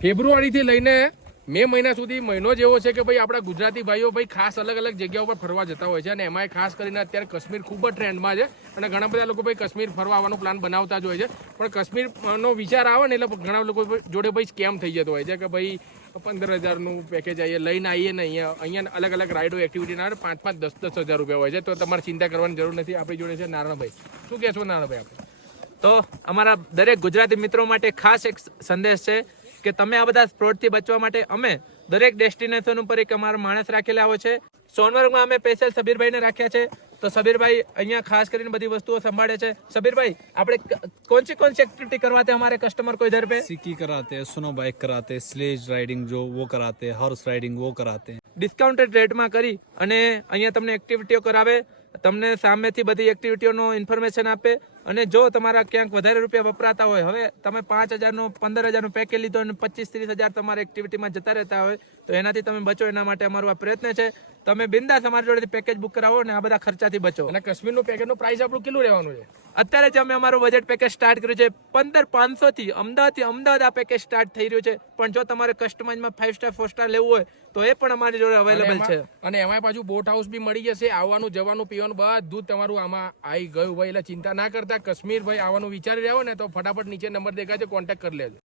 ફેબ્રુઆરીથી લઈને મે મહિના સુધી મહિનો જેવો છે કે ભાઈ આપણા ગુજરાતી ભાઈઓ ભાઈ ખાસ અલગ અલગ જગ્યાઓ પર ફરવા જતા હોય છે અને એમાંય ખાસ કરીને અત્યારે કાશ્મીર ખૂબ જ ટ્રેન્ડમાં છે અને ઘણા બધા લોકો ભાઈ કાશ્મીર ફરવા આવવાનો પ્લાન બનાવતા જ હોય છે. પણ કાશ્મીરનો વિચાર આવે ને એટલે ઘણા લોકો જોડે ભાઈ સ્કેમ થઈ જતો હોય છે કે ભાઈ પંદર હજારનું પેકેજ આવીએ લઈને આવીએ ને અહીંયા અહીંયા અલગ અલગ રાઇડો એક્ટિવિટીના પાંચ પાંચ, દસ દસ હજાર રૂપિયા હોય છે. તો તમારે ચિંતા કરવાની જરૂર નથી. આપણી જોડે છે નારાયણભાઈ શું કહેશો નારાયણભાઈ આપણે તો અમારા દરેક ગુજરાતી મિત્રો માટે ખાસ એક સંદેશ છે. કે તમે આ બધા ફ્રોડથી બચવા માટે અમે દરેક ડેસ્ટિનેશન ઉપર એક અમારો માણસ રાખેલા હોય છે સોનમર્ગમાં અમે સ્પેશિયલ સબીરભાઈને રાખ્યા છે તો સબીરભાઈ અહીંયા ખાસ કરીને બધી વસ્તુઓ સંભાળે છે સબીરભાઈ આપણે ક- कौन सी कौन सी एक्टिविटी करवाते हैं हमारे कस्टमर को इधर पे सिक्की कराते हैं स्नो बाइक कराते हैं स्लेज राइडिंग जो वो कराते हैं हॉर्स राइडिंग वो कराते हैं ડિસ્કાઉન્ટેડ રેટમાં કરી અને અહીંયા તમને એક્ટિવિટીઓ કરાવે તમને સામેથી બધી એક્ટિવિટીઓનો ઇન્ફોર્મેશન આપે અને જો તમારા ક્યાંક વધારે રૂપિયા વપરાતા હોય, હવે તમે પાંચ હજારનું, પંદર હજારનું પેકેજ લીધો અને પચીસ, ત્રીસ હજાર તમારા એક્ટિવિટીમાં જતા રહેતા હોય, તો એનાથી તમે બચો. એના માટે અમારો આ પ્રયત્ન છે. તમે બિંદાસ અમારી જોડેથી પેકેજ બુક કરાવો અને આ બધા ખર્ચાથી બચો. અને કાશ્મીરનું પેકેજનું પ્રાઇસ આપણું કેટલું રહેવાનું છે? અત્યારે જે અમે અમારું બજેટ પેકેજ સ્ટાર્ટ કર્યું છે પંદર પાંચસોથી અમદાવાદથી અમદાવાદ આ પેકેજ સ્ટાર્ટ થઈ રહ્યું છે. પણ જો તમારે કસ્ટમાઇઝમાં ફાઇવ સ્ટાર ફોર સ્ટાર લેવું હોય તો એ પણ અમારી જોડે અવેલેબલ છે. અને એમાંય પાછું બોટ હાઉસ બી મળી જશે આવવાનું જવાનું પીવાનું બધું તમારું આમાં આવી ગયું ભાઈ. એટલે ચિંતા ના કરતા કાશ્મીર ભાઈ આવવાનું વિચારી રહ્યા હોય ને તો ફટાફટ નીચે નંબર દેખાય છે કોન્ટેક્ટ કરી લેજો.